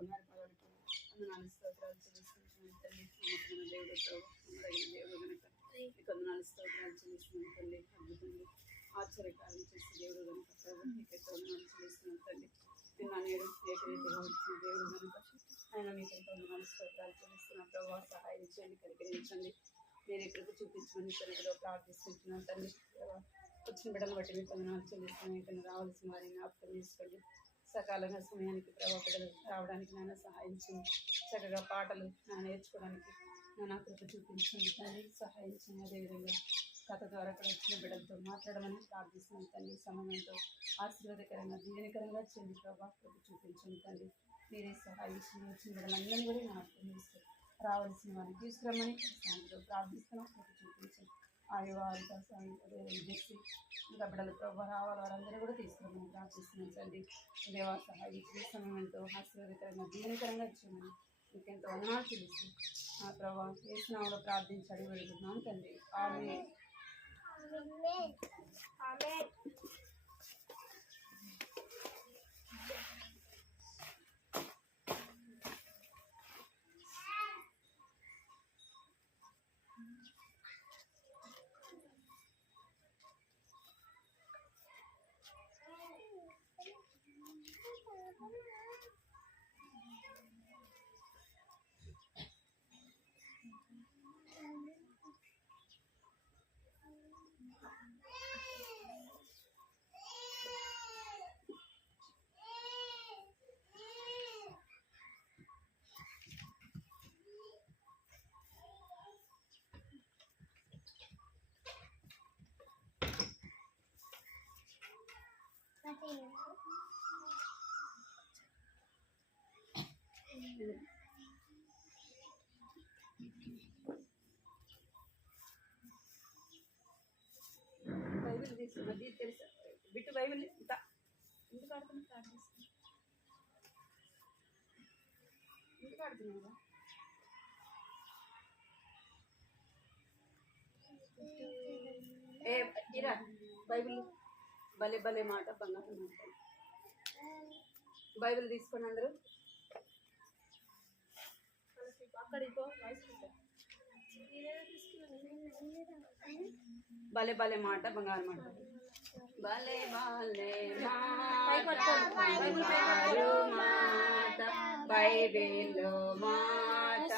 బంగారు పాదాలకు వందనాలు స్తోత్రాలు చెల్లిస్తున్నాను తల్లి. నమ్మకమైన దేవుడు నమ్మదగిన దేవుడు కనుక నీకు వందనాలు స్తోత్రాలు చెల్లిస్తున్నాను తల్లి. అద్భుతంగా ఆశ్చర్యకారం చేసే దేవుడు కనుక ప్రభు నీకైతే వందనాలు చెల్లిస్తున్నాను తల్లి. నిన్న నేడు ఏకరీతిగా వచ్చిన దేవుడు కనుక ఆయన మీకైతే వందనాలు స్తోత్రాలు చెల్లిస్తున్నాను ప్రభు. సహాయం చేయండి, కనికరించండి. నేను ఇక్కడికి చూపించమని సన్నిధిలో ప్రార్థిస్తున్నాను తండ్రి. వచ్చిన బిడ్డను బట్టి మీకు వందనాలు చెల్లిస్తున్నాను. ఇక్కడ రావాల్సిన వారిని జ్ఞాపకం చేసుకోండి. సకాలంగా సమయానికి ప్రభావ బిడ్డలు రావడానికి నాన్న సహాయం చేయండి. చక్కగా పాటలు నేర్చుకోవడానికి నా కృప చూపించండి తండ్రి, సహాయం చేయండి. అదేవిధంగా కథ ద్వారా కూడా వచ్చిన బిడ్డలతో మాట్లాడమని ప్రార్థిస్తున్నాను తండ్రి. సమయంతో ఆశీర్వాదకరంగా దీవెనకరంగా చేయండి ప్రభావ, కృప చూపించండి తండ్రి. మీరే సహాయం చేయండి. వచ్చిన బిడ్డలందరినీ కూడా జ్ఞాపకం చేస్తారు. రావాల్సిన వారిని తీసుకురమ్మని సాయంత్రం ప్రార్థిస్తున్నాం. కృప చూపించండి. ఆయువారితో చేసి ఇంకా బిడ్డలు ప్రభావ రావాలి వారందరూ కూడా తీసుకురమ్మని ప్రార్థిస్తున్నాం తండ్రి. దేవా సహాయం ఇచ్చే సమయంతో ఆశీర్వాదకరంగా దీవెనకరంగా ఇచ్చామని మీకెంతో వందనాలు చెల్లిస్తాం. ఆ ప్రభావ వేసినామలో ప్రార్థించి అడిగి పెడుతున్నాం తండ్రి. ఆమేన్. బైబిల్ తీసుకున్నది తెలుసా బిట్టు? బైబిల్ ఇంత ఎందుకు ఆడుతున్నా ప్రార్థిస్తున్నా ఎందుకు ఆడుతున్నావురా? ఏ ఇరా బైబిల్ భలే భలే మాట బంగారం మాట. బైబిల్ తీసుకోండి అందరూ. అక్కడికో భలే భలే మాట బంగారు మాట. భలే భలే మాట బైబిల్లో మాట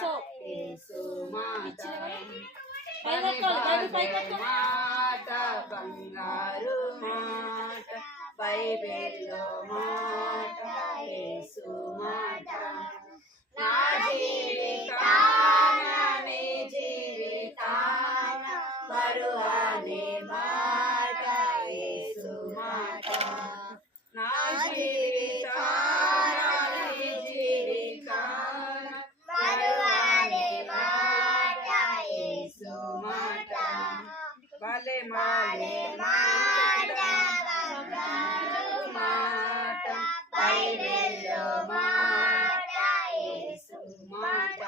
యేసు మాట. భలే భలే మాట బంగారు మాట బైబిల్లో మాట యేసు మాట. నా జీవితాన నీ జీవితాన బరువానే మాట యేసు మాట. నా జీవితాన నీ జీవితాన బరువానే మాట యేసు మాట. భలే భలే మాట మాట బైబిల్లో మాట యేసు మాట.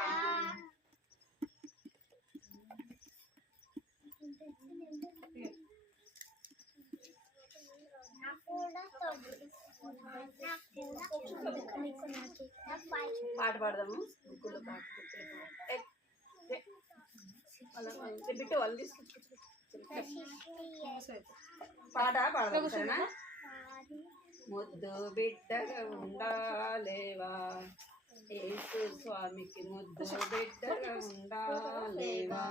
పాట పాడదాము. బుక్కులు పాట బిట్టు వాళ్ళు తీసుకొచ్చు పాట పాడదాం సరేనా? ముద్దు బిడ్డగా ఉండాలేవా యేసు స్వామికి, ముద్దు బిడ్డగా ఉండాలేవా.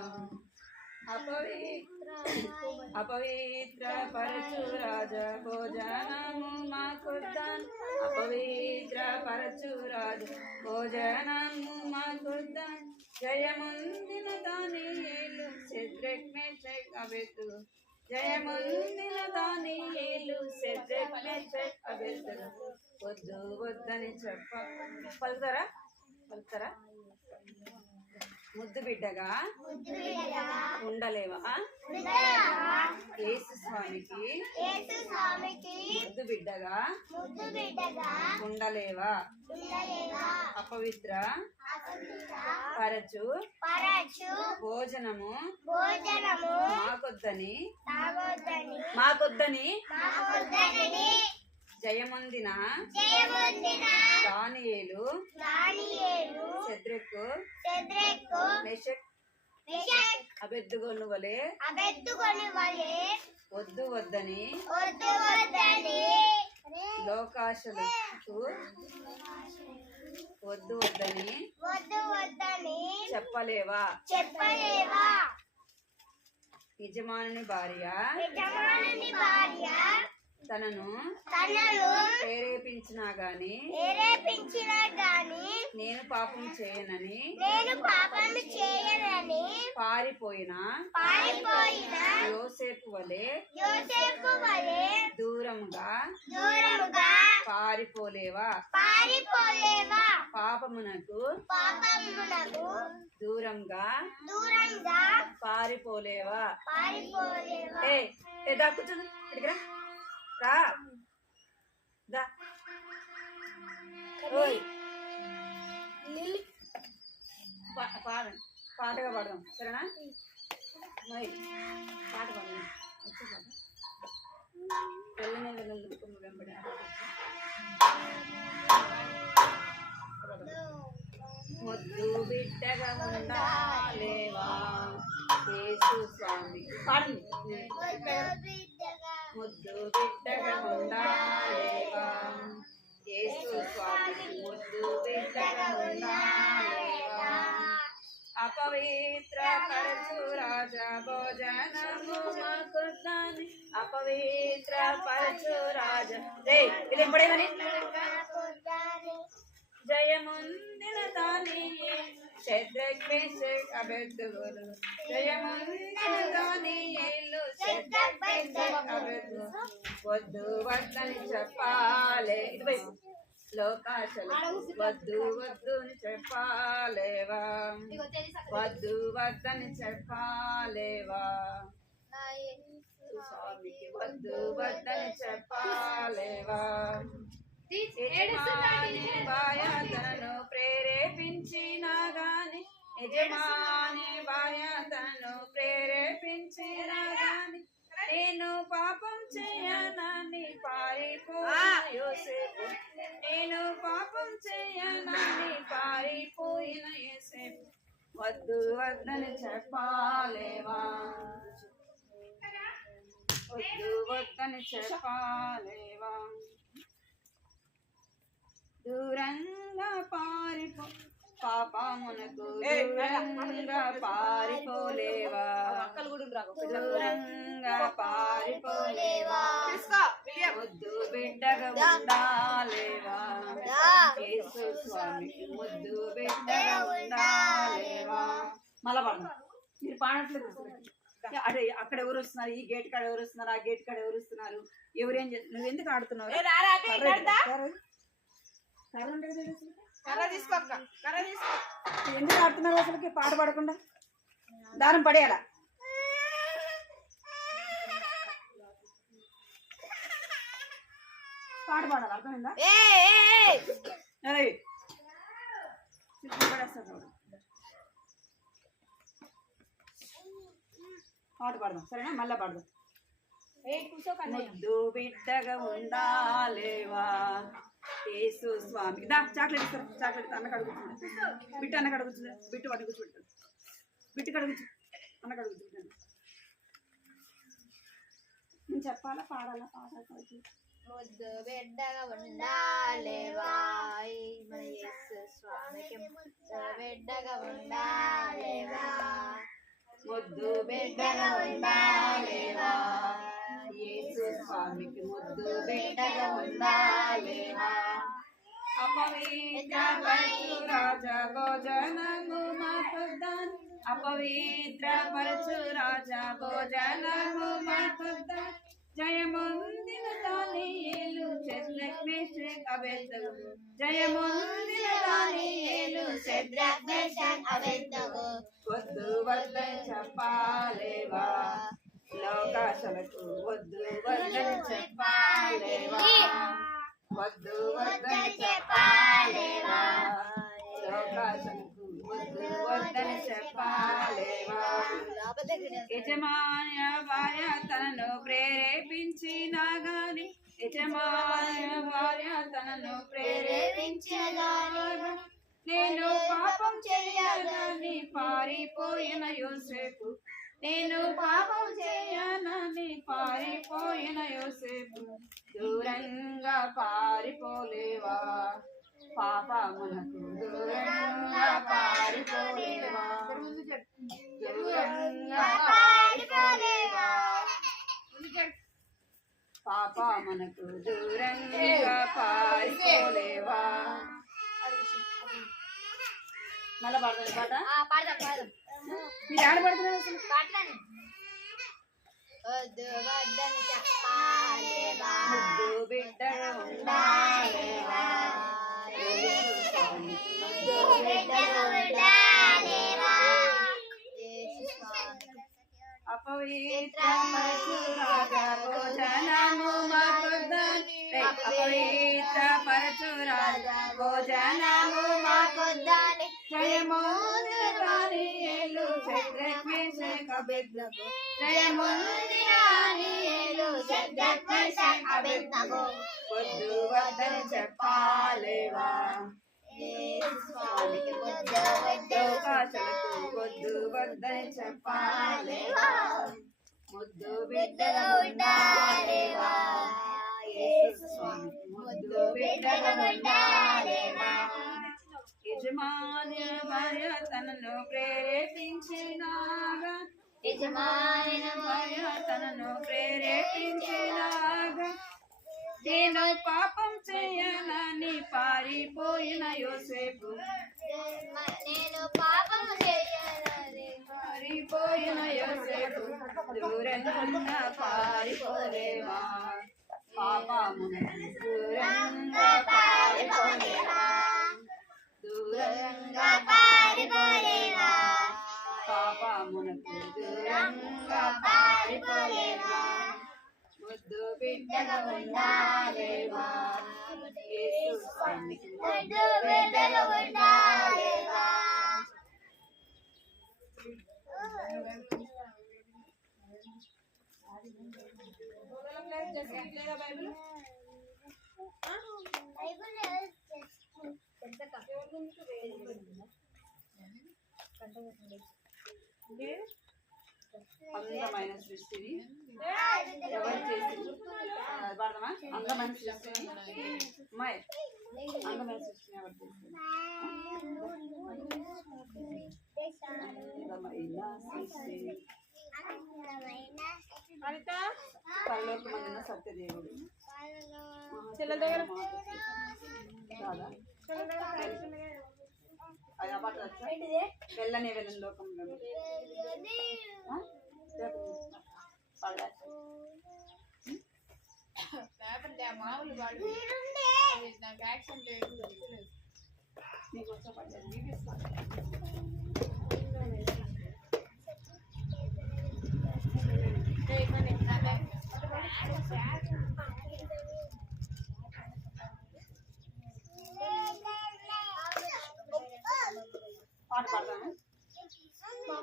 అపవిత్ర పరచు రాజ భోజనము మాకొద్దాన్. అపవిత్ర పరచు రాజ భోజనము మాకొద్దాన్. జయముందిన దానియేలు శద్రక్ మేషక్ అబేద్నెగో. జయముందిన దానియేలు శద్రక్ మేషక్ అబేద్నెగో. వద్దు వద్దని చెప్ప పలుకుతారా పలుకుతారా? ముద్దు బిడ్డగా ఉండలేవా యేసు స్వామికి, ముద్దు బిడ్డగా ఉండలేవా. అపవిత్ర పరచు భోజనము మాకొద్దని జయముందిన దానియేలు షద్రకు మెషక్ అబెద్దుగోను వలె వద్దు వద్దని లోకాశలకు వద్దు వద్దని చెప్పలేవా? యజమానుని భార్య తనను ప్రేరేపించినా గాని నేను పాపం చేయనని పారిపోయిన యోసేపు వలె దూరముగా పారిపోలేవా? పాపమునకు దూరంగా పారిపోలేవా? ఏ కూర్చో ఇక్కడికి రా దా. పాటగా పాడదాం సరేనా? పాట పాడదాం. వచ్చే పాట వెళ్ళనే వెళ్ళదు వెంబడి ముద్దు బిడ్డగా ఉండాలేవా యేసు స్వామి. పాడండి. ముద్దు బిడ్డగా ఉండాలేవా యేసు స్వామి. ముద్దు బిడ్డగా ఉండాలేవా అపవిత్ర పరచు రాజా భోజనము మాకుద్దాని అపవిత్ర పరచు రాజా ఇది పడేమని జయముందిన దానియే షద్రక్ మెషక్ అబెద్దుగోలు జయముందిన దానియేలు షద్రక్ మెషక్ అబెద్దుగోలు వద్దు వద్దని చెప్పాలే లోకాశలు వద్దు వద్దుని చెప్పాలేవా? వద్దు వద్దని చెప్పాలేవా? స్వామికి వద్దు వద్దని చెప్పాలేవా? తనను ప్రేరేపించినా గాని యజమాని భార్య తనను ప్రేరేపించినా గాని నేను పాపం చేయనని పారిపోయిన యోసేపు నేను పాపం చేయనని పారిపోయిన యోసేపు వద్దు వద్దని చెప్పాలేవా? వద్దు వద్దని చెప్పాలేవా? దూరంగా పారిపో పాపమునకు దూరంగా పారిపోలేవా? దూరంగా పారిపోలేవా? ముద్దు బిడ్డగా ఉండాలేవా యేసు స్వామికి? ముద్దు బిడ్డగా ఉండాలేవా? మళ్ళా పాడదాం. మీరు పాడట్లేదు అదే. అక్కడ ఎవరు వస్తున్నారు? ఈ గేట్ కాడ ఎవరు వస్తున్నారు? ఆ గేట్ కాడ ఎవరు వస్తున్నారు? ఎవరేం చేస్తున్నారు? నువ్వు ఎందుకు ఆడుతున్నావు? ఎందుకు ఆడుతున్నారు అసలుకి? పాట పాడకుండా దారం పడేయాల. పాట పాడాలి, అర్థమైందా? పాట పాడదాం సరేనా? మళ్ళా పాడదాం. ముద్దు బిడ్డగా ఉండాలేవా యేసు స్వామి. దా చాక్లెట్ ఇస్తారు. చాక్లెట్ అన్న కడుగుతుంది. బిట్టు అన్న కడుగుతుంది. బిట్టు వాటి కూర్చోబెట్టాడు. బిట్టు కడుగుచ్చు అన్న కడుగుతుంది. నేను చెప్పాలా పాడాలా? పాడాలి. ముద్దు బిడ్డగా ఉండాలేవా యేసు స్వామికి? ముద్దు బిడ్డగా ఉండాలేవా? ముద్దు బిడ్డగా ఉండాలేవా యేసు స్వామికి? ముద్దు బిడ్డగా ఉండాలేవా? అపవిత్ర పరచు రాజా భోజనము మాకుద్దాని అపవిత్ర పరచు రాజా భోజనము మాకుద్దాని జయముందిన దానియేలు షద్రక్ మెషక్ అబెద్దుగోలు జయముందిన దానియేలు షద్రక్ మెషక్ అబెద్దుగోలు వద్దు వద్దని చెప్పాలేవా? లోకాశలకు వద్దు వద్దని చెప్పాలేవా? వద్దు వద్దని చెప్పాలేవా? లోకాశలకు వద్దు వద్దని చెప్పాలేవా? యజమాని భార్య తనను ప్రేరేపించినా గాని యజమాని భార్య తనను ప్రేరేపించగా నేను పాపం చేయనని పారిపోయిన యోసేపు నేను పాపం చేయనని పారిపోయిన యోసేపు దూరంగా పారిపోలేవా పాపమునకు దూరంగా పారిపోలేవా దూరంగా పారిపోలేవా పాపమునకు దూరంగా పారిపోలేవా మళ్ళా పాడతాను పాట మీరు ఆడ పడుతున్నారు అసలు ముద్దు బిడ్డగా ఉండాలేవా అపవిత్ర భోజనము మాకొద్దని అపవిత్ర పరచురాజ భోజనము మాకొద్దని జయముంది దానియేలు షడ్రక్ మేషక్ అబేద్నగో జయముంది దానియేలు షడ్రక్ మేషక్ అబేద్నగో వద్దు వద్దని చెప్పాలేవా లోకాశలకు వద్దు వద్దని చెప్పాలేవా ముద్దు బిడ్డగా ఉండాలేవా యేసు స్వామి ముద్దు బిడ్డగా ఉండాలేవా యజమాని భార్య తనను ప్రేరేపించినాగా యజమాని భార్య తనను ప్రేరేపించినాగా నేను పాపం చేయనని పారిపోయిన యోసేపు నేను పాపం చేయనని పారిపోయిన యోసేపు దూరంగా పారిపోలేవా పాపమునకు దూరంగా పారిపోలేవా దూరంగా పారిపోలేవా పాపమునకు దూరంగా పారిపోలేవా ముద్దు బిడ్డగా ఉండాలేవా యేసు స్వామికి ముద్దు బిడ్డగా ఉండాలేవా అందమైన సృష్టిని ఎవరు చేసింది పడదామా అందమైన సృష్టిని అమ్మాయి అందమైన సృష్టిని ఎవరు చేసింది పరలోక మందిన సత్యదేవుడు కాదా అది అపాట వచ్చా వెళ్ళని వెళ్ళని లోకంలో మామూలు వాడు నాకు యాక్షన్ లేదు నీకు వచ్చా పడ్డారు పాట పాడతాను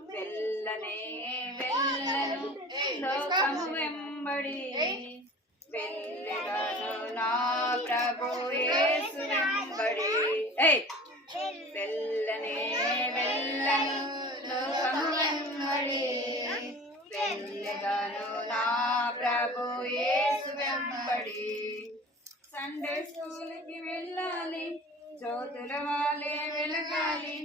వెళ్ళనే వెళ్ళను లోకము వెంబడి వెళ్ళగను నా ప్రభు యేసు వెంబడి వెళ్ళనే వెళ్ళను లోకము వెంబడి వెళ్ళగను నా ప్రభు యేసు వెంబడి సండే స్కూల్కి వెళ్ళాలి జ్యోతుల వాలే వెలగాలి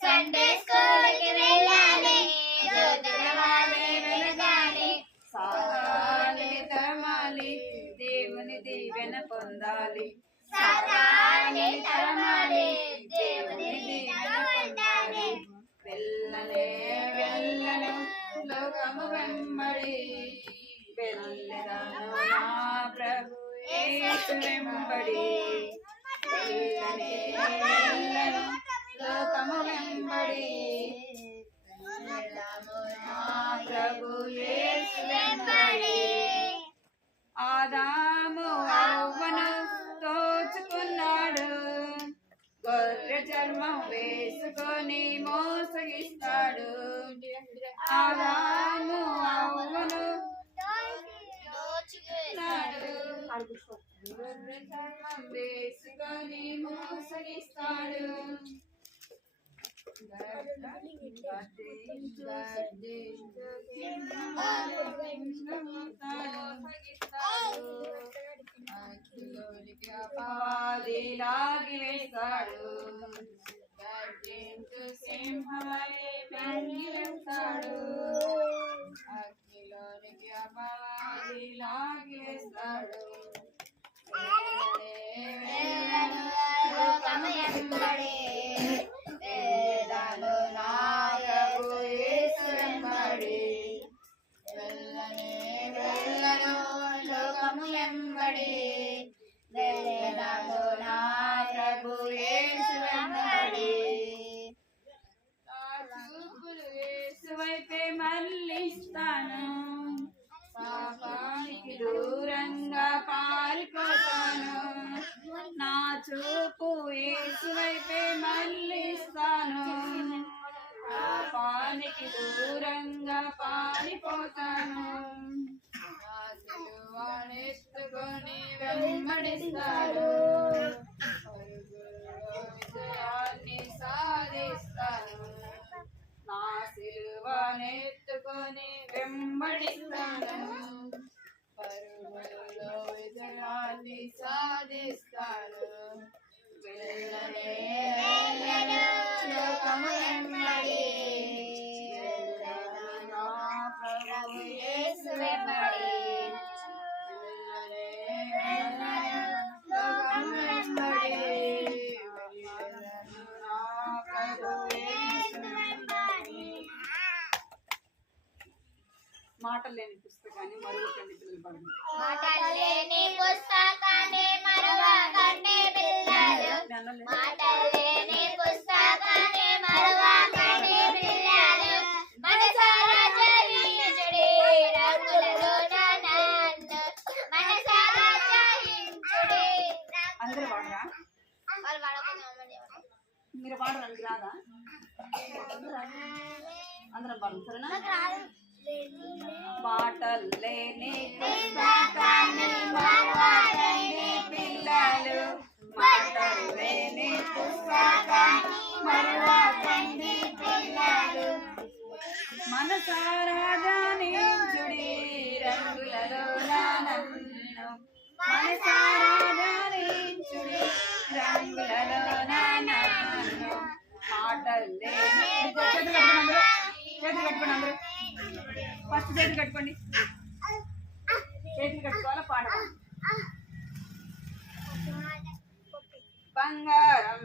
సండే స్కూల్కి వెళ్ళాలి జ్యోతుల వాలే వెలగాలి సాగాలి తరమాలి దేవుని దీవెన పొందాలి సాగాలి తరమాలి దేవుని దీవెన పొందాలి వెళ్ళనే వెళ్ళను లోకము వెంబడి వెళ్ళెదను నా ప్రభు యేసు వెంబడి వెళ్ళనే వెళ్ళను లోకము వెంబడి నా ప్రభు యేసు వెంబడి ఆదాము అవ్వను తోచుకున్నాడు గొర్రె చర్మం వేసుకొని మోసగిస్తాడు ఆదాము అవ్వను చర్మం వేసుకొని మోసగిస్తాడు. అగ్నిలోనికి అపవాది లాగివేస్తాడు. గర్జించు సింహమై మింగివేస్తాడు. అగ్నిలోనికి అపవాది లాగివేస్తాడు. వైపే మళ్ళిస్తాను. పాపానికి దూరంగా పారిపోతాను. నా చూపు యేసు వైపే మళ్ళిస్తాను. పాపానికి దూరంగా పారిపోతాను. నా సిలువనెత్తుకొని వెంబడిస్తాడు. విజయాన్ని సాధిస్తాను. నా సిలువనెత్తుకొని వెంబడిస్తాను. పరుగులలో విజయాన్ని సాధిస్తాను. వెళ్ళనే వెళ్ళను లోకము వెంబడి, వెళ్ళను నా ప్రభు యేసు వెంబడి. వెళ్ళనే వెళ్ళను లోకము వెంబడి, వెళ్ళను నా ప్రభు యేసు వెంబడి. మాటలు లేని పుస్తకాన్ని మరువకండి పిల్లలు పాడండి. మాటలు లేని పుస్తకాన్ని మరువకండి పిల్లలు. మాటలు లేని పుస్తకాన్ని మరువకండి పిల్లలు. మనసారా జయించుడి రంగులలోన నన్ను. మనసారా జయించుడి. అందరూ పాడరా? వాళ్ళు పాడకపోతే మీరు పాడరండి, రాదా? అందరం పాడు, సరేనా? మాటలు లేని పుస్తకాన్ని మరువకండి పిల్లలు. మాటలు లేని పుస్తకాన్ని మరువకండి పిల్లలు. మనసారా ధ్యానించుడి రంగులలోన నన్ను. మనసారా ధ్యానించుడి రంగులలోన నన్ను. మాటలు లేని చేతులు కట్టుకోండి అందరూ. ఫస్ట్ చేతులు కట్టుకోండి. చేతులు కట్టుకోవాలి, పాడాలి. బంగారం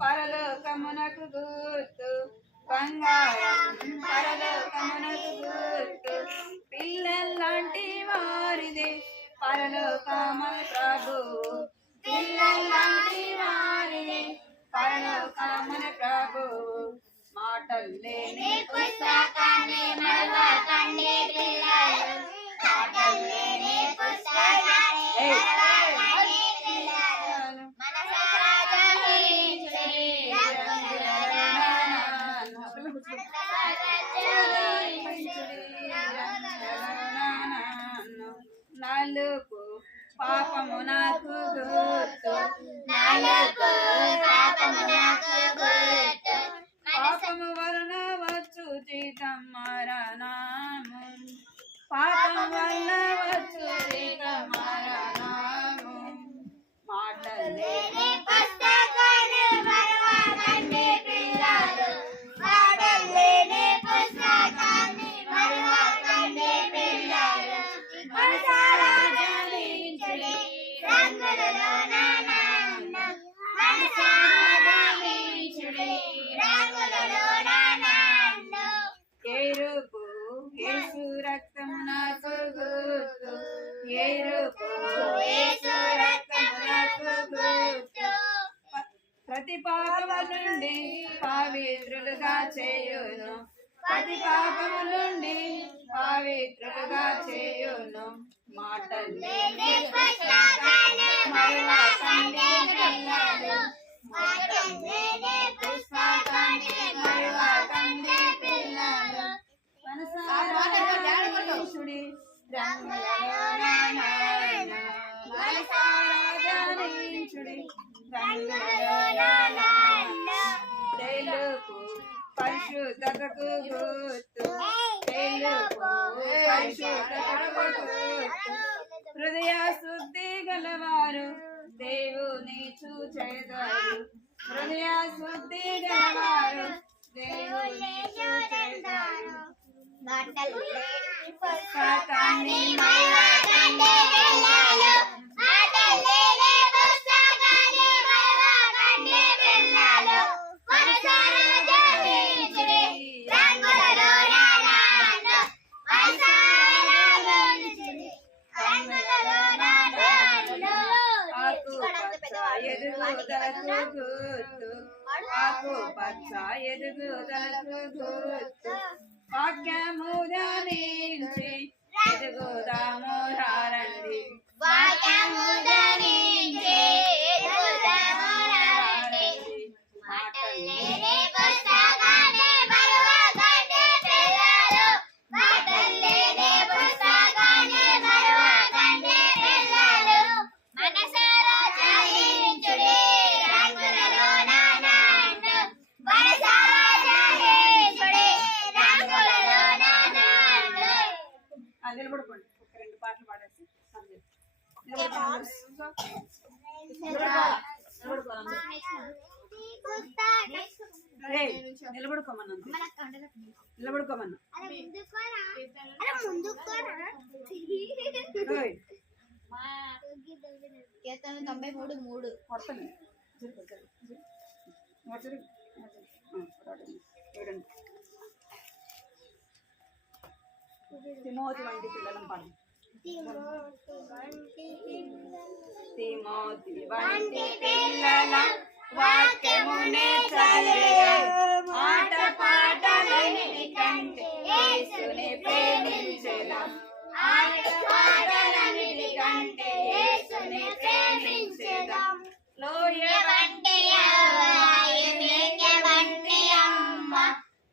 పరలోకమునకు గుర్తు. బంగారం పరలోకమునకు గుర్తు. పిల్లల్లాంటి వారిదే పరలోకమున ప్రభువు. పిల్లల్లాంటి వారిదే పరలోకమున ప్రభువు. మాటలు లేని పుస్తకాన్ని మరువకండి పిల్లలు. మాటలు లేని పుస్తకాన్ని మరువకండి పిల్లలు. మనసారా జయించుడి రంగులలోన నన్ను. మనసారా జయించుడి రంగులలోన నన్ను. నలుపు పాపము నాకు గుర్తు. నలుపు పాపము నాకు గుర్తు. పాపము వలన వచ్చు జీతం మరణము. పాపము వలన వచ్చు జీతం మరణము. మాటలు లేని పుస్తకాన్ని మరువకండి పిల్లలు. మాటలు లేని పుస్తకాన్ని మరువకండి పిల్లలు. మనసారా ధ్యానించుడి రంగులలోన నన్ను. మనసారా ధ్యానించుడి రంగులలోన నన్ను. ఎరుపు యేసు రక్తము నాకు గుర్తు. ఎరుపు యేసు రక్తము నాకు గుర్తు. ప్రతి పాపము నుండి పవిత్రులుగా చేయును. ప్రతి పాపము నుండి పవిత్రులుగా చేయును. మాటలు లేని పుస్తకాన్ని మరువకండి పిల్లలు. మాటలు లేని పుస్తకాన్ని మరువకండి పిల్లలు. మనసారా ధ్యానించుడి రంగులలోన నన్ను. పరిశుద్ధతకు గుర్తు తెలుపు పరిశుద్ధతకు గుర్తు హృదయ శుద్ధి గలవారు దేవుని చూచెదరు హృదయ శుద్ధి గలవారు దేవుని చూచెదరు పుస్తకాన్ని మరవకండి పిల్లలు మాటలేని పుస్తకాన్ని మరవకండి పిల్లలు మనసారా ధ్యానించుడి రంగులలో నానాడు మనసారా ధ్యానించుడి రంగులలో నానాడు ఆకుపచ్చ ఎదుగుదలకు గుర్తు ఆకుపచ్చ ఎదుగుదలకు గుర్తు వాక్యము ధ్యానించి ఎదుగుదాము రండి వాక్యము ధ్యానించి ఎదుగుదాము రండి మాటలేని పుస్తకాన్ని మరవకండి పిల్లలు మాటలేని పుస్తకాన్ని మరవకండి పిల్లలు మనసారా ధ్యానించుడి రంగులలో నానాడు మనసారా ధ్యానించుడి రంగులలో నానాడు నిలబడుకోండి ఒక రెండు పాటలు పాడేసి నిలబడుకోమన్నా నిలబడుకోమన్నా కీర్తన 93:3 కొడతాను తిమోతి వంటి పిల్లలను పాడు తిమోతి వంటి పిల్లల వాక్యమునే చదివేదం ఆట పాటలన్నిటి కంటే యేసుని ప్రేమించెదం ఆట పాటలన్నిటి కంటే యేసుని ప్రేమించెదం లోయ వంటి ఆయనే వంటి అమ్మ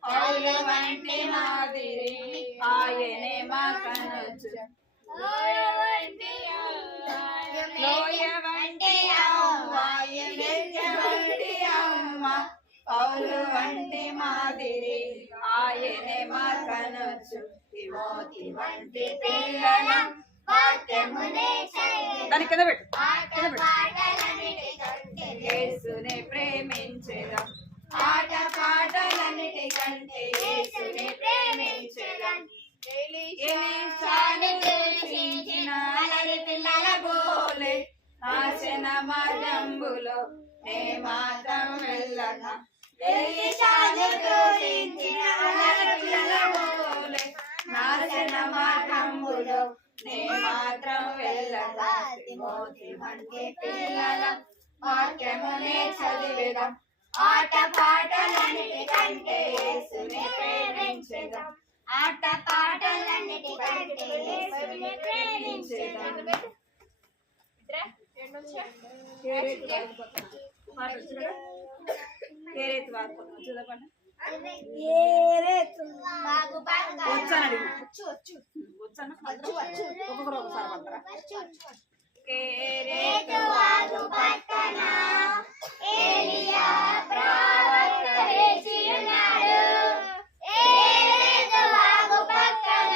పౌలు వంటి మాదిరి ఆయనే మా కనొచ్చు లోయ వంటి ఆయనే వంటి అమ్మ పౌలు వంటి మాదిరి ఆయనే మా కనొచ్చు తిమోతి వంటి పిల్లల వాక్యమునే దాని కింద పెట్టు యేసుని ప్రేమించెదం ఆట పాటలన్నిటి కంటే యేసుని ప్రేమించెదం ఎలీషాను దూషించిన అలరి పిల్లల బోలే నాశన మార్గంబులో నే మాత్రం వెళ్ళక ఎలీషాను దూషించిన అలరి పిల్లల బోలే నాశన మార్గంబులో నే మాత్రం వెళ్ళక తిమోతి వంటి పిల్లల వాక్యమునే చదివేదం ఆట పాటలన్నిటి కంటే యేసుని ప్రేమించెదం ఆట పాటలన్నిటి కంటే యేసుని ప్రేమించెదం వచ్చాను ఒక్కొక్కరు ఒకసారి పడతారా కేరేతు వాగు పక్కన ఏలియా ప్రవక్త వేచి ఉన్నాడు కేరేతు వాగు పక్కన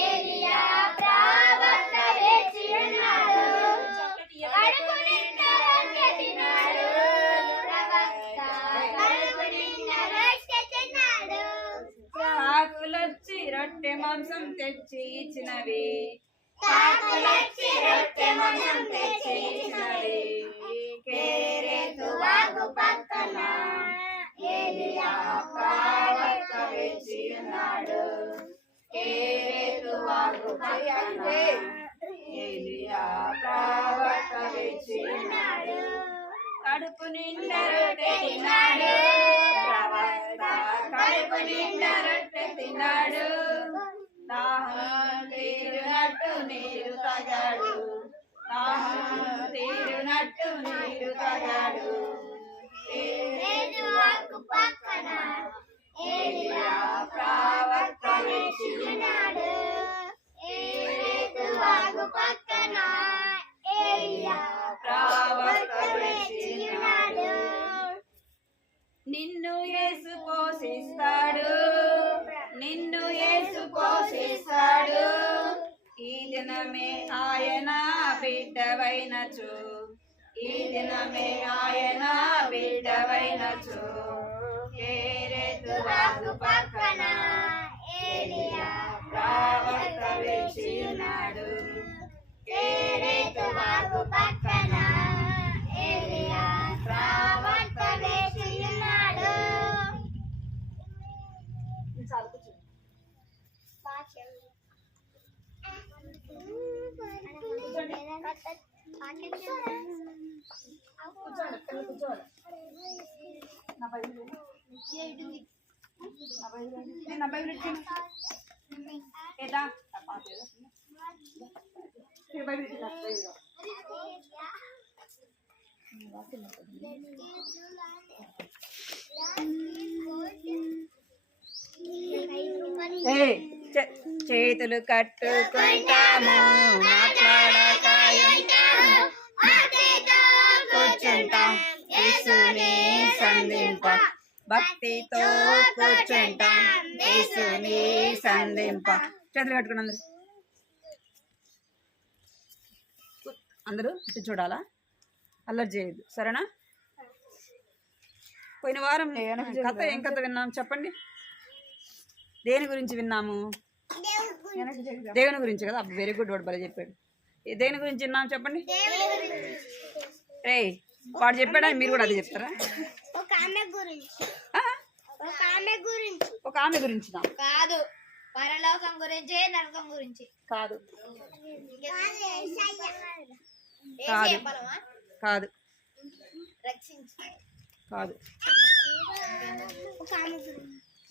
ఏలియా ప్రవక్త వేచి ఉన్నాడు కడుపు నిండా రొట్టె తిన్నాడు ప్రవక్త కడుపు నిండా రొట్టె తిన్నాడు కాకులొచ్చి రొట్టె మాంసం తెచ్చి ఇచ్చినవి కాకులొచ్చి రొట్టె మాంసం తెచ్చి ఇచ్చినవి కేరేతు వాగు పక్కన ఏలియా ప్రవక్త వేచి ఉన్నాడు కేరేతు వాగు పక్కన ఏలియా ప్రవక్త వేచి ఉన్నాడు కడుపు నిండా రొట్టె తిన్నాడు ప్రవక్త కడుపు నిండా రొట్టె తిన్నాడు దాహం తీరునట్టు నీరు తాగాడు దాహం తీరునట్టు నీరు తాగాడు వాగు పక్కన ఏలియా ప్రవక్త వేచి ఉన్నాడు వాగు పక్కన ఏలియా ప్రవక్త వేచి ఉన్నాడు నిన్ను యేసు పోషిస్తాడు, నిన్ను యేసు పోషిస్తాడు. ఈ దినమే ఆయన బిడ్డవైనచు, ఈ దినమే ఆయన బిడ్డవైనచు. కేరెతు వాగు పక్కన ఏలియా ప్రవక్త వేచి ఉన్నాడు, కేరెతు వాగు పక్కన ఏలియా ప్రవక్త వేచి ఉన్నాడు. చేతులు కట్టుకుంటాము, మాట్లాడక కూర్చుంటాం, యేసుని సంధింప. భక్తితో కూర్చుంటాం, యేసుని సంధింప. చేతులు కట్టుకుని అందరూ ఇటు చూడాలా, అల్లరి చేయొద్దు, సరేనా? పోయిన వారం కథ ఏం కథ విన్నాం చెప్పండి? దేని గురించి విన్నాము? దేవుని గురించి కదా. వెరీ గుడ్, వాడు భలే చెప్పాడు. దేని గురించి విన్నాం చెప్పండి? రే వాడు చెప్పాడా, మీరు కూడా అది చెప్తారా? ఒక ఆమె గురించి కాదు, పరలోకం గురించి, నరకం గురించి కాదు, కాదు, కాదు, కాదు,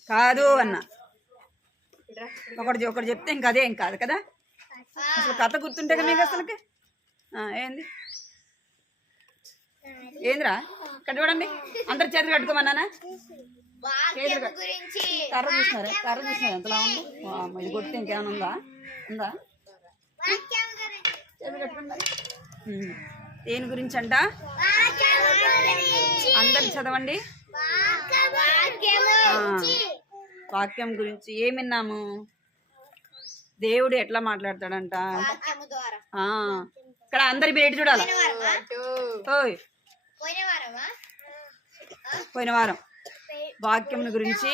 కాదు అన్న. ఒకటి చెప్తే ఇంకా అదే ఏం కాదు కదా. అసలు కథ గుర్తుంటే కదా మీకు అసలుకి. ఏంది ఏందిరా? కట్టుకోడండి, అందరు చేతులు కట్టుకోమన్నానా? కర్ర చూసినారా ఎంతలా ఉంది? ఇది కొడితే ఇంకేమైనా ఉందా? చేతులు కట్టుకోండి. దేని గురించి అంట? అందరు చదవండి. వాక్యం గురించి ఏం విన్నాము? దేవుడు ఎట్లా మాట్లాడతాడంట? ఇక్కడ అందరి పేరు చూడాలి. ఓయ్ పోయిన వారం వాక్యం గురించి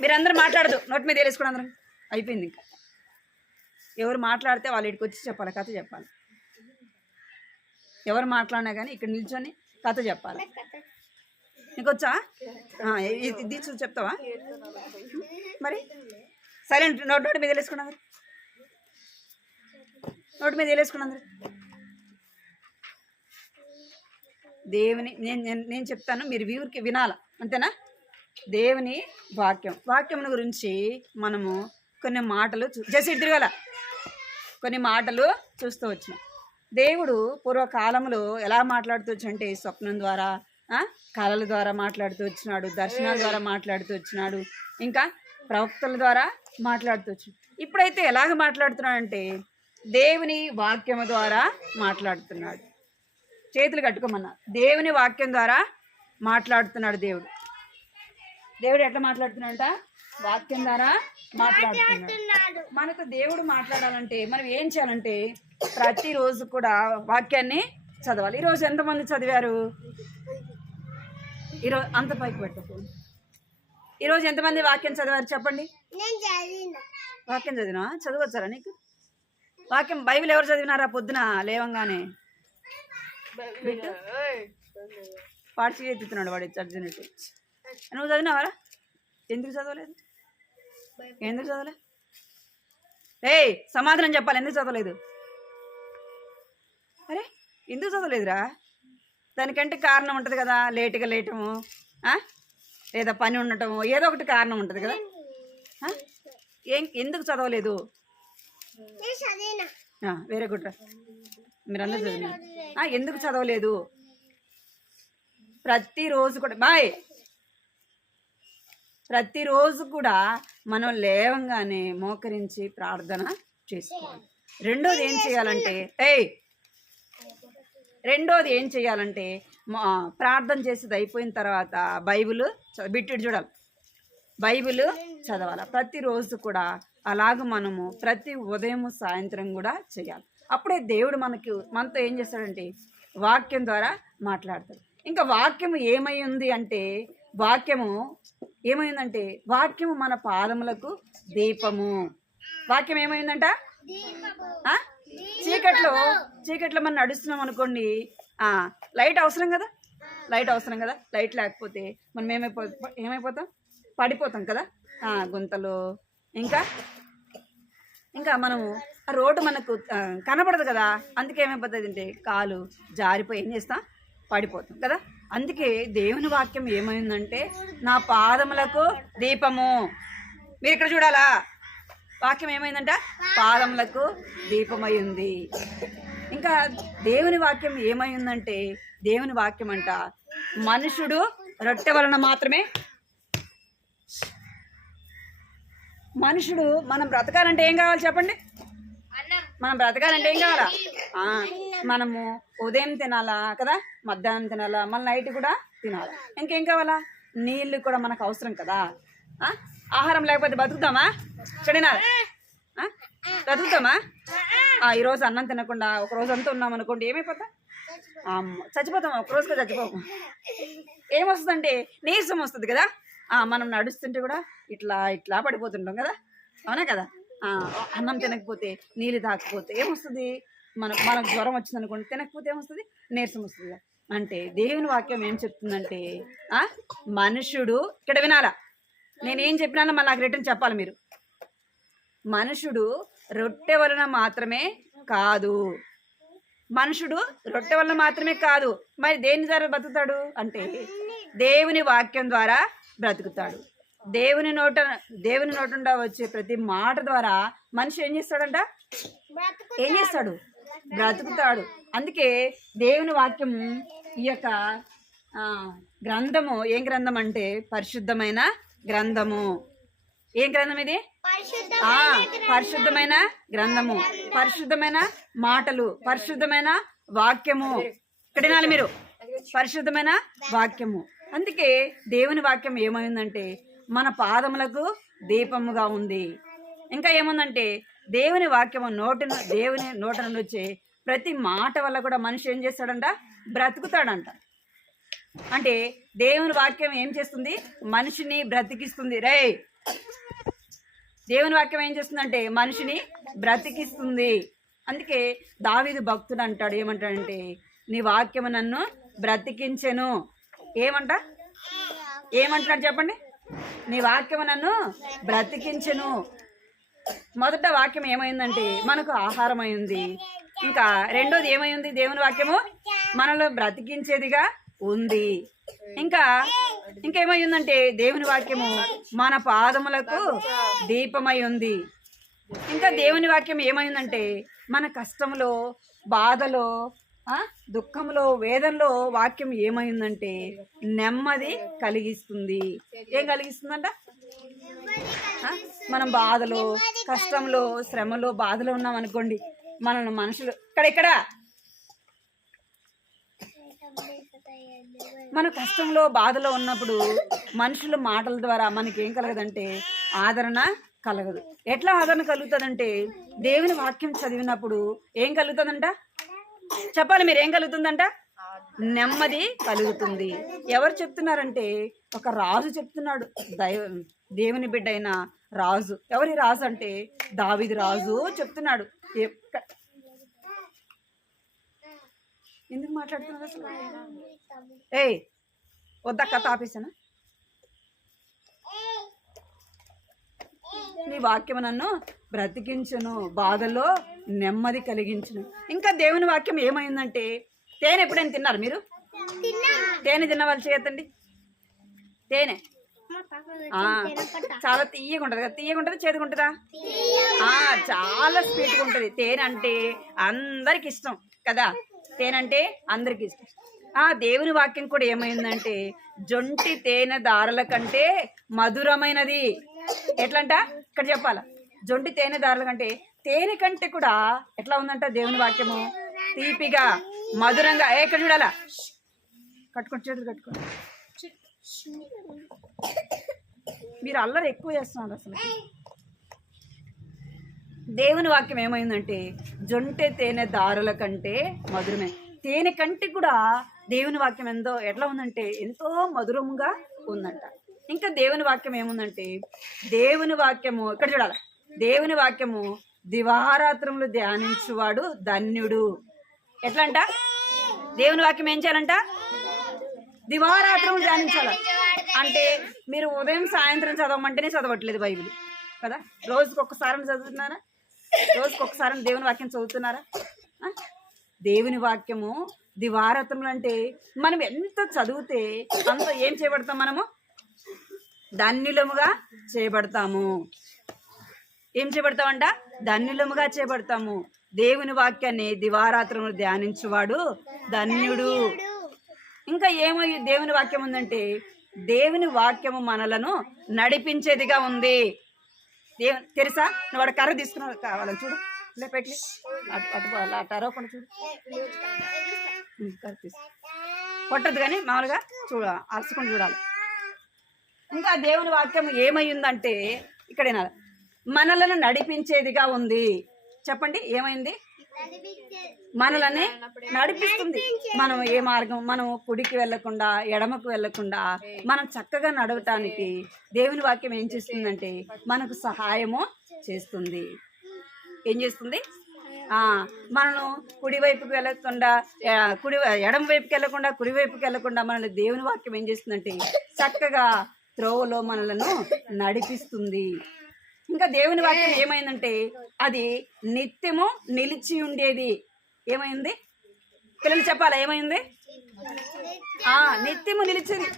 మీరందరూ మాట్లాడదు, నోటి మీద వేసుకోండి. అందరం అయిపోయింది. ఇంకా ఎవరు మాట్లాడితే వాళ్ళు ఇక్కడికి వచ్చి చెప్పాలి, కథ చెప్పాలి. ఎవరు మాట్లాడినా కానీ ఇక్కడ నిల్చొని కథ చెప్పాలి. నీకు వచ్చా? ఇది చూసి చెప్తావా? మరి సైలెంట్. నోటి మీద వేసుకున్నా, నోటి మీద వేసుకున్నా. దేవుని నేను చెప్తాను, మీరు వీరికి వినాలా, అంతేనా? దేవుని వాక్యం గురించి మనము కొన్ని మాటలు తిరగాల కొన్ని మాటలు చూస్తూ వచ్చినాం. దేవుడు పూర్వకాలంలో ఎలా మాట్లాడుతూ అంటే స్వప్నం ద్వారా, కళల ద్వారా మాట్లాడుతూ వచ్చినాడు, దర్శనాల ద్వారా మాట్లాడుతూ వచ్చినాడు, ఇంకా ప్రవక్తల ద్వారా మాట్లాడుతూ వచ్చినాడు. ఇప్పుడైతే ఎలాగ మాట్లాడుతున్నాడంటే దేవుని వాక్యము ద్వారా మాట్లాడుతున్నాడు. చేతులు కట్టుకోమన్నా. దేవుని వాక్యం ద్వారా మాట్లాడుతున్నాడు. దేవుడు ఎట్లా మాట్లాడుతున్నాడంట? వాక్యం ద్వారా మాట్లాడుతున్నాడు. మనకు దేవుడు మాట్లాడాలంటే మనం ఏం చేయాలంటే ప్రతిరోజు కూడా వాక్యాన్ని చదవాలి. ఈరోజు ఎంతమంది చదివారు? ఈరోజు అంత పైకి పెట్టకు. ఈరోజు ఎంతమంది వాక్యం చదివారు చెప్పండి? వాక్యం చదివినా? చదవచ్చారా నీకు? వాక్యం బైబిల్ ఎవరు చదివినారా పొద్దున లేవంగానే? పాడి చేస్తున్నాడు వాడు చదివినట్టు. నువ్వు చదివినావారా? ఎందుకు చదవలేదు? సమాధానం చెప్పాలి. ఎందుకు చదవలేదు? అరే ఎందుకు చదవలేదురా? దానికంటే కారణం ఉంటుంది కదా. లేటుగా లేటము, లేదా పని ఉండటము, ఏదో ఒకటి కారణం ఉంటుంది కదా. ఎందుకు చదవలేదు? వెరీ గుడ్ రా, మీరందరూ చదివినారు. ఎందుకు చదవలేదు? ప్రతిరోజు కూడా మనం లేవంగానే మోకరించి ప్రార్థన చేసుకోవాలి. రెండోది ఏం చేయాలంటే ప్రార్థన చేసేది అయిపోయిన తర్వాత బైబిల్ బిట్టు చూడాలి, బైబిల్ చదవాలి ప్రతిరోజు కూడా. అలాగ మనము ప్రతి ఉదయం సాయంత్రం కూడా చేయాలి. అప్పుడే దేవుడు మనతో ఏం చేస్తాడంటే వాక్యం ద్వారా మాట్లాడతాడు. ఇంకా వాక్యము ఏమై ఉంది అంటే వాక్యము మన పాదములకు దీపము. వాక్యం ఏమైందంట? చీకట్లో మనం నడుస్తున్నాం అనుకోండి, లైట్ అవసరం కదా, లైట్ లేకపోతే మనం ఏమైపోతాం? పడిపోతాం కదా గుంతలు. ఇంకా మనము ఆ రోడ్డు మనకు కనపడదు కదా, అందుకే ఏమైపోతుంది అంటే కాలు జారిపోయి ఏం చేస్తాం? పడిపోతాం కదా. అందుకే దేవుని వాక్యం ఏమైందంటే నా పాదములకు దీపము. మీరు ఇక్కడ చూడాలా, వాక్యం ఏమైందంట? పాదములకు దీపమై ఉంది. ఇంకా దేవుని వాక్యం ఏమై ఉందంటే దేవుని వాక్యం అంట మనుషుడు రొట్టె వలన మాత్రమే. మనుషుడు మనం బ్రతకాలంటే ఏం కావాలి చెప్పండి? మనం బ్రతకాలంటే ఏం కావాలా? మనము ఉదయం తినాలా కదా, మధ్యాహ్నం తినాలా, మళ్ళీ నైట్ కూడా తినాలా. ఇంకేం కావాలా? నీళ్ళు కూడా మనకు అవసరం కదా. ఆహారం లేకపోతే బతుకుతామా? చెడినారా? బ్రతుకుతామా? ఈరోజు అన్నం తినకుండా ఒక రోజు అంతా ఉన్నాం అనుకోండి, ఏమైపోతాం? చచ్చిపోతాం. ఒకరోజుగా చచ్చిపోతాం. ఏమొస్తుందంటే నీరసం వస్తుంది కదా. మనం నడుస్తుంటే కూడా ఇట్లా పడిపోతుంటాం కదా, అవునా కదా. అన్నం తినకపోతే, నీళ్ళు తాకపోతే ఏమొస్తుంది? మనకు జ్వరం వచ్చింది అనుకోండి, తినకపోతే ఏమొస్తుంది? నీరసం వస్తుంది. అంటే దేవుని వాక్యం ఏం చెప్తుందంటే మనుషుడు, ఇక్కడ వినాలా, నేనేం చెప్పినా మళ్ళీ నాకు రిటర్న్ చెప్పాలి మీరు. మనుషుడు రొట్టె వలన మాత్రమే కాదు. మనుషుడు రొట్టె వలన మాత్రమే కాదు, మరి దేని ద్వారా బ్రతుకుతాడు అంటే దేవుని వాక్యం ద్వారా బ్రతుకుతాడు. దేవుని నోటుండా వచ్చే ప్రతి మాట ద్వారా మనిషి ఏం చేస్తాడంట? బ్రతుకుతాడు. అందుకే దేవుని వాక్యం ఈ యొక్క గ్రంథము ఏం గ్రంథం అంటే పరిశుద్ధమైన గ్రంథము. ఏం గ్రంథం ఇది? పరిశుద్ధమైన గ్రంథము, పరిశుద్ధమైన మాటలు, పరిశుద్ధమైన వాక్యము. ఇక్కడ వినాలి మీరు, పరిశుద్ధమైన వాక్యము. అందుకే దేవుని వాక్యం ఏమైందంటే మన పాదములకు దీపముగా ఉంది. ఇంకా ఏముందంటే దేవుని వాక్యము దేవుని నోట నుండి వచ్చే ప్రతి మాట వల్ల కూడా మనిషి ఏం చేస్తాడంట? బ్రతుకుతాడంట. అంటే దేవుని వాక్యం ఏం చేస్తుంది? మనిషిని బ్రతికిస్తుంది. దేవుని వాక్యం ఏం చేస్తుందంటే మనిషిని బ్రతికిస్తుంది. అందుకే దావీదు భక్తుడు అంటాడు, ఏమంటాడంటే నీ వాక్యము నన్ను బ్రతికించెను. ఏమంటున్నాడు చెప్పండి? నీ వాక్యము నన్ను బ్రతికించెను. మొదట వాక్యం ఏమైందంటే మనకు ఆహారం అయింది. ఇంకా రెండోది ఏమైంది? దేవుని వాక్యము మనలో బ్రతికించేదిగా ఉంది. ఇంకేమైందంటే దేవుని వాక్యము మన పాదములకు దీపమై ఉంది. ఇంకా దేవుని వాక్యం ఏమైందంటే మన కష్టంలో, బాధలో, దుఃఖంలో, వేదనలో వాక్యం ఏమైందంటే నెమ్మది కలిగిస్తుంది. ఏం కలిగిస్తుందంట? మనం బాధలో, కష్టంలో, శ్రమలో, బాధలో ఉన్నాం అనుకోండి, మనల్ని మనుషులు ఇక్కడ మన కష్టంలో, బాధలో ఉన్నప్పుడు మనుషుల మాటల ద్వారా మనకేం కలగదంటే ఆదరణ కలగదు. ఎట్లా ఆదరణ కలుగుతుందంటే దేవుని వాక్యం చదివినప్పుడు ఏం కలుగుతుందంట చెప్పాలి మీరు? ఏం కలుగుతుందంట? నెమ్మది కలుగుతుంది. ఎవరు చెప్తున్నారంటే ఒక రాజు చెప్తున్నాడు, దేవుని బిడ్డ అయిన రాజు. ఎవరి రాజు అంటే దావీదు రాజు చెప్తున్నాడు. ఎందుకు మాట్లాడుతున్నారు అసలు? వద్దా కథ ఆపేసానా? నీ వాక్యం నన్ను బ్రతికించును, బాధల్లో నెమ్మది కలిగించును. ఇంకా దేవుని వాక్యం ఏమైందంటే తేనె ఎప్పుడైనా తిన్నారు మీరు? తేనె తిన్న వాళ్ళు చేయొద్దండి. తేనె చాలా తీయగా ఉంటుంది కదా. తీయగా ఉంటుంది, చేదుగా ఉంటుందా? చాలా స్వీట్గా ఉంటుంది. తేనె అంటే అందరికి ఇష్టం కదా. తేనె అంటే అందరికి ఇష్టం. దేవుని వాక్యం కూడా ఏమైందంటే జొంటి తేనె దారుల కంటే మధురమైనది. ఎట్లంట ఇక్కడ చెప్పాలా? జొంటి తేనె దారుల కంటే, తేనె కంటే కూడా ఎట్లా ఉందంట దేవుని వాక్యము? తీపిగా, మధురంగా. ఇక్కడ చూడాలా? కట్టుకోండి, చేతులు కట్టుకోండి. మీరు అల్లరి ఎక్కువ చేస్తున్నారు అసలు. దేవుని వాక్యం ఏమైందంటే జొంటె తేనె దారుల కంటే మధురమే. తేనె కంటే కూడా దేవుని వాక్యం ఎట్లా ఉందంటే ఎంతో మధురంగా ఉందంట. ఇంకా దేవుని వాక్యం ఏముందంటే దేవుని వాక్యము ఇక్కడ చూడాలి. దేవుని వాక్యము దివారాత్రములు ధ్యానించువాడు ధన్యుడు. ఎట్లా అంట? దేవుని వాక్యం ఏం చేయాలంట? దివారాత్రములు ధ్యానించాల. అంటే మీరు ఉదయం సాయంత్రం చదవమంటేనే చదవట్లేదు బైబిల్ కదా. రోజుకి ఒక్కసారి చదువుతున్నారా? రోజుకి ఒక్కసారి దేవుని వాక్యం చదువుతున్నారా? దేవుని వాక్యము దివారాత్రములు అంటే మనం ఎంత చదివితే అంత ఏం చేయబడతాం? మనము ధన్యులముగా చేయబడతాము. ఏం చేయబడతామంట? ధన్యులముగా చేయబడతాము. దేవుని వాక్యాన్ని దివారాత్రములు ధ్యానించువాడు ధన్యుడు. ఇంకా ఏమో దేవుని వాక్యం ఉందంటే దేవుని వాక్యము మనలను నడిపించేదిగా ఉంది. తెలుసా? నువ్వు వాడు కర్ర తీసుకున్నావు కావాలని చూడు, లేపెట్టి అటు అటు అరవకుండా చూడు, కర్ర తీసు కొట్టదు కానీ మామూలుగా అలసుకొని చూడాలి. ఇంకా దేవుని వాక్యం ఏమైందంటే ఇక్కడేనా మనలను నడిపించేదిగా ఉంది. చెప్పండి, ఏమైంది? మనలని నడిపిస్తుంది. మనం ఏ మార్గం, మనం కుడికి వెళ్ళకుండా ఎడమకు వెళ్ళకుండా మనం చక్కగా నడవటానికి దేవుని వాక్యం ఏం చేస్తుందంటే మనకు సహాయము చేస్తుంది. ఏం చేస్తుంది? మనను కుడివైపుకి వెళ్ళకుండా ఎడమ వైపుకి వెళ్ళకుండా కుడివైపుకి వెళ్ళకుండా మనల్ని దేవుని వాక్యం ఏం చేస్తుందంటే చక్కగా త్రోవలో మనలను నడిపిస్తుంది. ఇంకా దేవుని వాక్యం ఏమైందంటే అది నిత్యము నిలిచి ఉండేది. ఏమైంది? పిల్లలు చెప్పాలా ఏమైంది? నిత్యము నిలిచేది.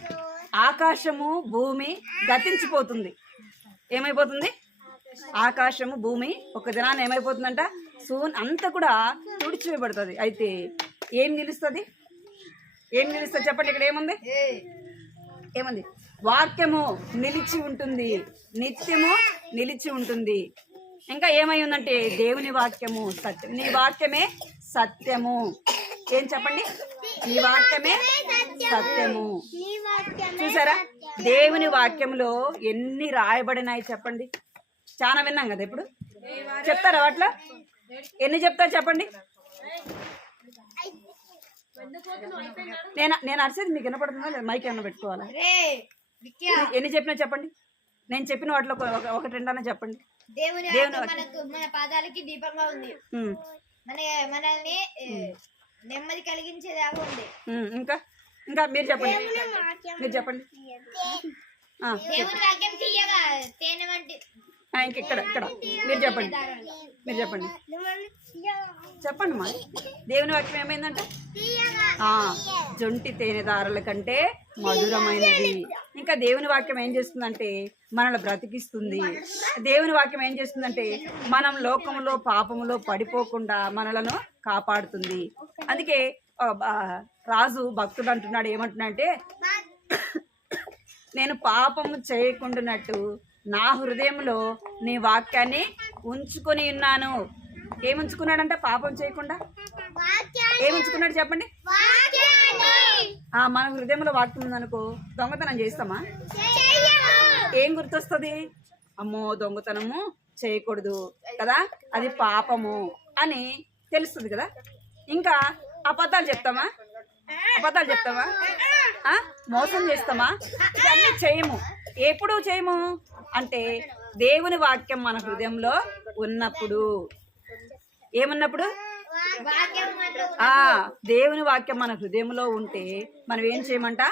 ఆకాశము భూమి గతించిపోతుంది. ఏమైపోతుంది? ఆకాశము భూమి ఒక దినాన్ని ఏమైపోతుందంట? అంతా కూడా తుడిచివేయబడుతుంది. అయితే ఏం నిలుస్తుంది? ఏం నిలుస్తుంది చెప్పండి. ఇక్కడ ఏముంది? ఏముంది? వాక్యము నిలిచి ఉంటుంది, నిత్యము నిలిచి ఉంటుంది. ఇంకా ఏమై ఉందంటే దేవుని వాక్యము సత్యం. నీ వాక్యమే సత్యము. ఏం చెప్పండి? నీ వాక్యమే సత్యము. చూసారా? దేవుని వాక్యంలో ఎన్ని రాయబడినాయి చెప్పండి. చాలా విన్నాం కదా. ఇప్పుడు చెప్తారా వాటిలో ఎన్ని చెప్తారు చెప్పండి. నేను అరిసేది మీకు వినపడుతుందా లేదా? మైక్ ఏమన్నా పెట్టుకోవాలా? ఎన్ని చెప్పినా చెప్పండి. నేను చెప్పిన వాటిలో ఒకటి రెండన్నా చెప్పండి. దేవుని మన పాదాలకి దీపంగా ఉంది, మనల్ని నెమ్మది కలిగించేదాకా ఉంది. ఇంకా ఇంకా మీరు చెప్పండి. మీరు చెప్పండి. దేవుని వాక్యం తీయగా తేనె వంటి. ఇక్కడ ఇక్కడ మీరు చెప్పండి. మీరు చెప్పండి. చెప్పండి మా. దేవుని వాక్యం ఏమైందంటే జొంటి తేనెదారుల కంటే మధురమైనది. ఇంకా దేవుని వాక్యం ఏం చేస్తుందంటే మనల్ని బ్రతికిస్తుంది. దేవుని వాక్యం ఏం చేస్తుందంటే మనం లోకములో పాపములో పడిపోకుండా మనలను కాపాడుతుంది. అందుకే రాజు భక్తుడు అంటున్నాడు, ఏమంటున్నాడంటే నేను పాపము చేయకుండానట్టు నా హృదయంలో నీ వాక్యాన్ని ఉంచుకొని ఉన్నాను. ఏముంచుకున్నాడంట? పాపం చేయకుండా ఏముంచుకున్నాడు చెప్పండి. మన హృదయంలో వాక్యం ఉందనుకో దొంగతనం చేస్తామా? ఏం గుర్తొస్తుంది? అమ్మో దొంగతనము చేయకూడదు కదా, అది పాపము అని తెలుస్తుంది కదా. ఇంకా అబద్ధాలు చెప్తామా? అబద్ధాలు చెప్తామా? మోసం చేస్తామా? ఇవన్నీ చేయము. ఎప్పుడు చేయము అంటే దేవుని వాక్యం మన హృదయంలో ఉన్నప్పుడు. ఏమున్నప్పుడు? దేవుని వాక్యం మన హృదయంలో ఉంటే మనం ఏం చేయమంట?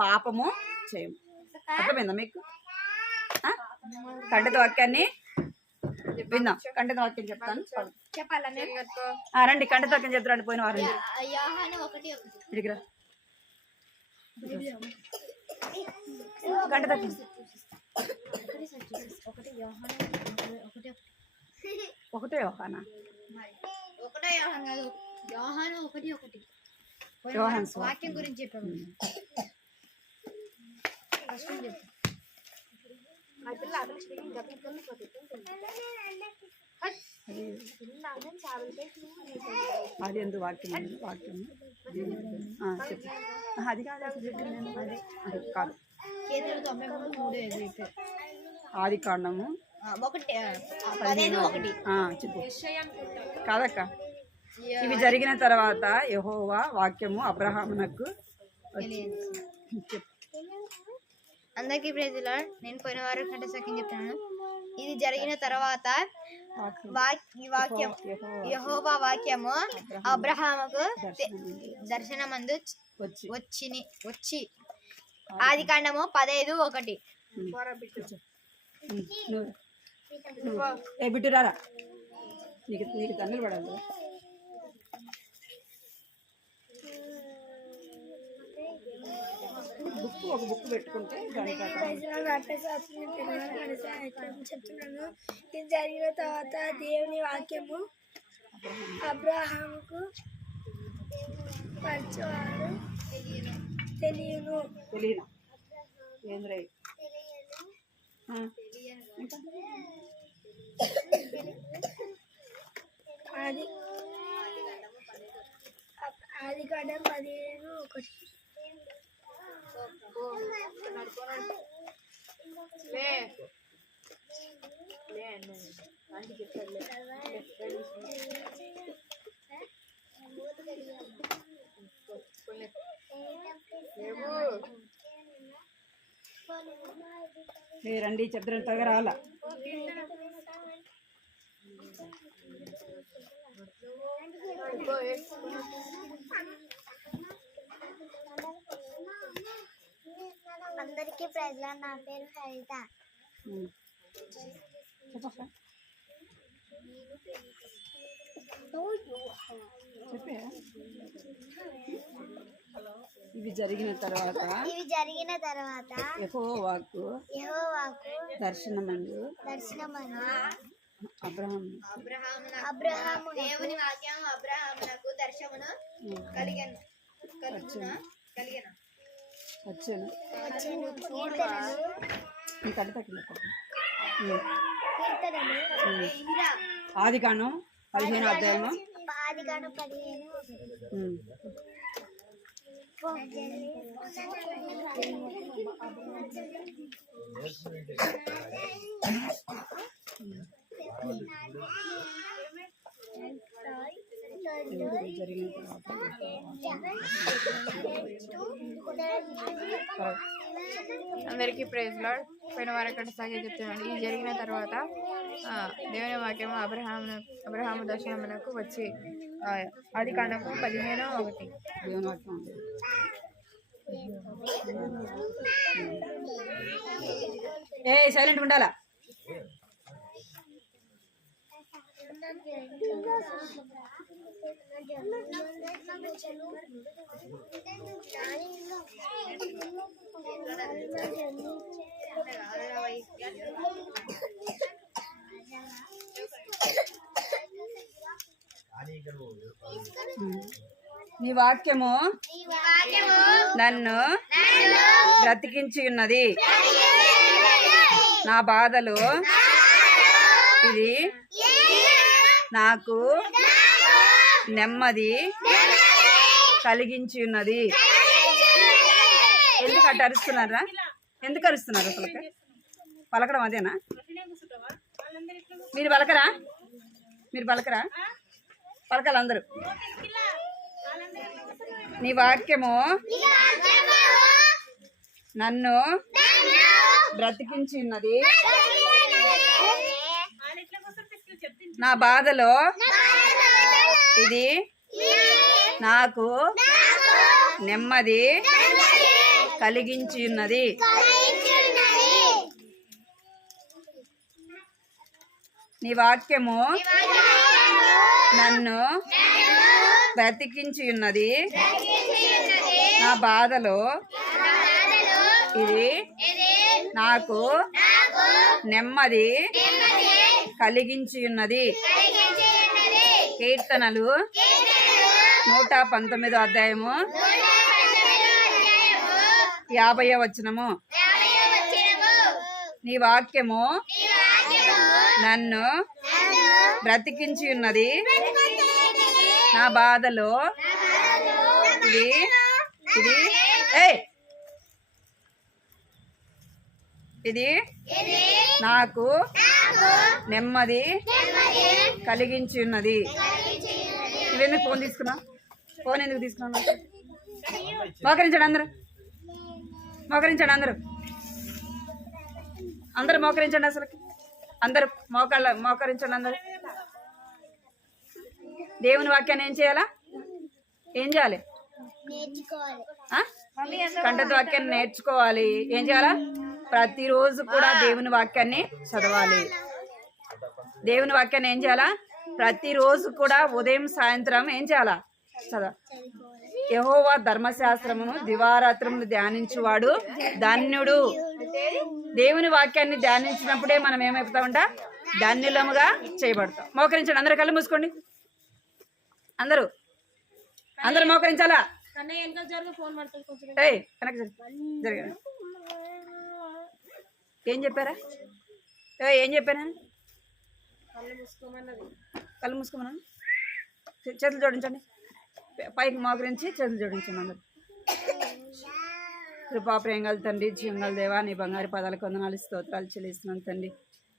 పాపము చేయము. అర్థమైందా మీకు? కంటత వాక్యాన్ని విందాం. కంటత వాక్యం చెప్తాను. రండి, కంటత వాక్యం చెప్తారండి. పోయిన వారండి ఇడిగిరా. కంటత ఒకటే యోహానా? యోహాను వాక్యం గురించి చెప్పాము. అది ఎందుకు వాక్యం చెప్పు. అది కాదు అసలు చెప్పింది నేను. అది కాదు ఆది కాండము 1:15 చెప్పు. కాదక్క, ఇవి జరిగిన తర్వాత యెహోవా వాక్యము అబ్రహామునకు చెప్పు. అందరికీ ప్రైజ్ ది లార్డ్. నేను పోయిన వారం కంటే సెకండ్ చెప్తున్నాను. ఇది జరిగిన తర్వాత యెహోవా వాక్యము అబ్రహాముకు దర్శనమందు వచ్చి ఆది కాండము 15:1. ఏ బిడ్డు రారా, నీకు నీకు తన్నులు పడాలి. ఒక బుక్ పెట్టుకుంటే చెప్తున్నాను. ఇది జరిగిన తర్వాత దేవుని వాక్యము అబ్రహాముకు పరిచవాడు తెలియను. ఆది కాండం 15:1. రండి చెప్తారు త్వరగా రావాలా. అందరికీ ప్రైజ్ లార్డ్. నా పేరు హరిత. ఇవి జరిగిన తర్వాత యెహోవాకు దర్శనమందు అబ్రహాము దేవుని వాక్యం అబ్రహామునకు దర్శనమును కలిగెను. వచ్చాను ఆది కాండం 15వ అధ్యాయము. అందరికీ ప్రైజ్ లార్డ్. పోయిన వారం కంటే సాగే చెప్తున్నాను. ఇది జరిగిన తర్వాత దేవుని వాక్యము అబ్రహాము దర్శనమునకు వచ్చి ఆది కాండము 15:1. దేవుని వాక్యం సైలెంట్ ఉండాలా. నీ వాక్యము నన్ను బ్రతికించి ఉన్నది. నా బాధలు ఇది నాకు నెమ్మది కలిగించి ఉన్నది. ఎందుకు అట్ట అరుస్తున్నారా? ఎందుకు అరుస్తున్నారు? అసలు పలకడం అదేనా? మీరు పలకరా? పలకాలి అందరూ. నీ వాక్యము నన్ను బ్రతికించి ఉన్నది. నా బాధలో ఇది నాకు నెమ్మది కలిగించి ఉన్నది. నీ వాక్యము నన్ను బ్రతికించి ఉన్నది. నా బాధలో ఇది నాకు నెమ్మది కలిగించి ఉన్నది. కీర్తనలు 119వ అధ్యాయము 50వ వచనము. నీ వాక్యము నన్ను బ్రతికించి ఉన్నది నా బాధలో ఇది ఇది ఇది నాకు నెమ్మది కలిగించి ఉన్నది. నువ్వెందుకు ఫోన్ తీసుకున్నావు? ఫోన్ ఎందుకు తీసుకున్నావు? మోకరించండి అందరూ, మోకరించండి అందరూ, అందరూ మోకరించండి. అసలు అందరూ మోకరించండి అందరూ. దేవుని వాక్యాన్ని ఏం చేయాలా? ఏం చేయాలి? కంఠత వాక్యాన్ని నేర్చుకోవాలి. ఏం చేయాలా? ప్రతిరోజు కూడా దేవుని వాక్యాన్ని చదవాలి. దేవుని వాక్యాన్ని ఏం చేయాలా? ప్రతిరోజు కూడా ఉదయం సాయంత్రం ఏం చేయాలా? చదవాలి. యెహోవా ధర్మశాస్త్రమును దివారాత్రములు ధ్యానించువాడు ధన్యుడు. దేవుని వాక్యాన్ని ధ్యానించినప్పుడే మనం ఏమైపోతామంట? ధన్యులముగా చేయబడతాం. మోకరించండి అందరూ, కళ్ళు మూసుకోండి. అందరూ అందరూ మోకరించాలా? జరగ ఏం చెప్పారా? ఏం చెప్పాను? కళ్ళు మూసుకోమన్నాను. చేతులు జోడించండి, పైకి మోకరించి చేతులు జోడించండి అందరు. కృపా ప్రేంగల తండ్రి, జీవంగల దేవా, నీ బంగారు పదాలకు వందనాలు స్తోత్రాలు చెల్లిస్తున్నాను తండ్రి.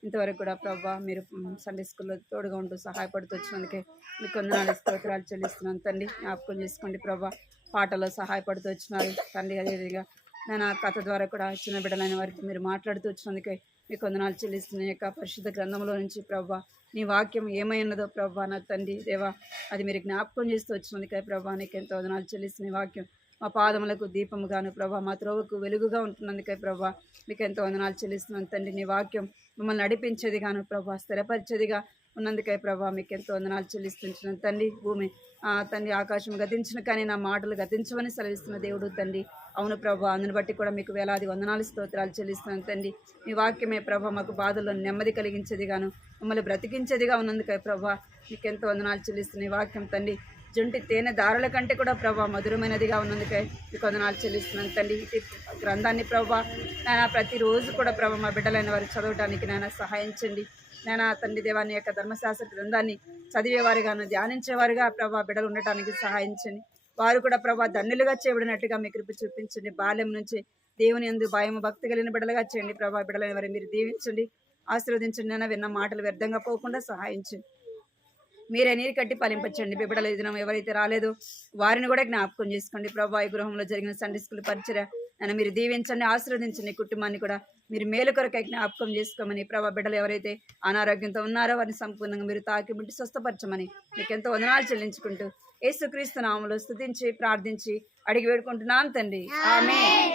ఇంతవరకు కూడా ప్రభా మీరు సండే స్కూల్లో తోడుగా ఉంటూ సహాయపడుతూ వచ్చినందుకే మీకు వందనాలు స్తోత్రాలు చెల్లిస్తున్నాను తండ్రి. జ్ఞాపకం చేసుకోండి ప్రభా, పాటలో సహాయపడుతూ వచ్చినారు తండ్రి. అదేవిధంగా నేను కథ ద్వారా కూడా చిన్న బిడ్డలైన వారికి మీరు మాట్లాడుతూ వచ్చినందుకే మీకు వందనాలు చెల్లిస్తున్న యొక్క పరిశుద్ధ గ్రంథంలో నుంచి ప్రభా నీ వాక్యం ఏమై ఉన్నదో ప్రభా నా తండ్రి దేవా, అది మీరు జ్ఞాపకం చేస్తూ వచ్చినందుకే ప్రభా నీకు ఎంతో వందనాలు చెల్లిస్తున్న వాక్యం మా పాదములకు దీపముగాను ప్రభా, మా త్రోవకు వెలుగుగా ఉంటున్నందుకే ప్రభా మీకు ఎంతో వందనాలు చెల్లిస్తున్నాను తండ్రి. నీ వాక్యం మమ్మల్ని నడిపించేది గాను ప్రభా, స్థిరపరిచేదిగా ఉన్నందుకే ప్రభా మీకు ఎంతో వందనాలు చెల్లిస్తున్నాను తండ్రి. భూమి తండ్రి ఆకాశం గతించిన కానీ నా మాటలు గతించవని సెలవిస్తున్న దేవుడు తండ్రి. అవును ప్రభా, అందుని బట్టి కూడా మీకు వేలాది వందనాలు స్తోత్రాలు చెల్లిస్తున్నాను తండ్రి. మీ వాక్యమే ప్రభా మాకు బాధల్లో నెమ్మది కలిగించేది గాను మమ్మల్ని బ్రతికించేదిగా ఉన్నందుకే ప్రభా మీకు ఎంతో వందనాలు చెల్లిస్తున్న ఈ వాక్యం తండ్రి జుంటి తేనె దారుల కంటే కూడా ప్రభా మధురమైనదిగా ఉన్నందుకే మీకు వందనాలు చెల్లిస్తున్నాను తండ్రి. ఈ గ్రంథాన్ని ప్రభా నేను ప్రతిరోజు కూడా ప్రభా మా బిడ్డలైన వారు చదవడానికి నేను సహాయించండి. నేను తండ్రి దేవాన్ని యొక్క ధర్మశాస్త్ర గ్రంథాన్ని చదివేవారుగాను ధ్యానించేవారుగా ప్రభా బిడ్డలు ఉండటానికి సహాయించండి. వారు కూడా ప్రభా ధన్యులుగా చేయబడినట్టుగా మీ కృప చూపించండి. బాల్యం నుంచి దేవుని యందు భయము భక్తి కలిగిన బిడ్డలుగా చేయండి ప్రభా. బిడ్డలైన వారు మీరు దీవించండి, ఆశీర్వదించండి. నేను విన్న మాటలు వ్యర్థంగా పోకుండా సహాయించండి. మీరే నీరు కట్టి ఫలింపచ్చండి. బిడ్డల దినం ఎవరైతే రాలేదో వారిని కూడా జ్ఞాపకం చేసుకోండి ప్రభా. ఈ గృహంలో జరిగిన సండే స్కూల్ పరిచర్య నన్ను మీరు దీవించండి, ఆశీర్వదించండి. కుటుంబాన్ని కూడా మీరు మేలు కొరకై జ్ఞాపకం చేసుకోమని ప్రభా. బిడ్డలు ఎవరైతే అనారోగ్యంతో ఉన్నారో వారిని సంపూర్ణంగా మీరు తాకి ముట్టి స్వస్థపరచమని మీకు ఎంతో వందనాలు చెల్లించుకుంటూ యేసుక్రీస్తు నామములో స్తుతించి ప్రార్థించి అడిగి వేడుకుంటున్నాను తండ్రి. ఆమేన్.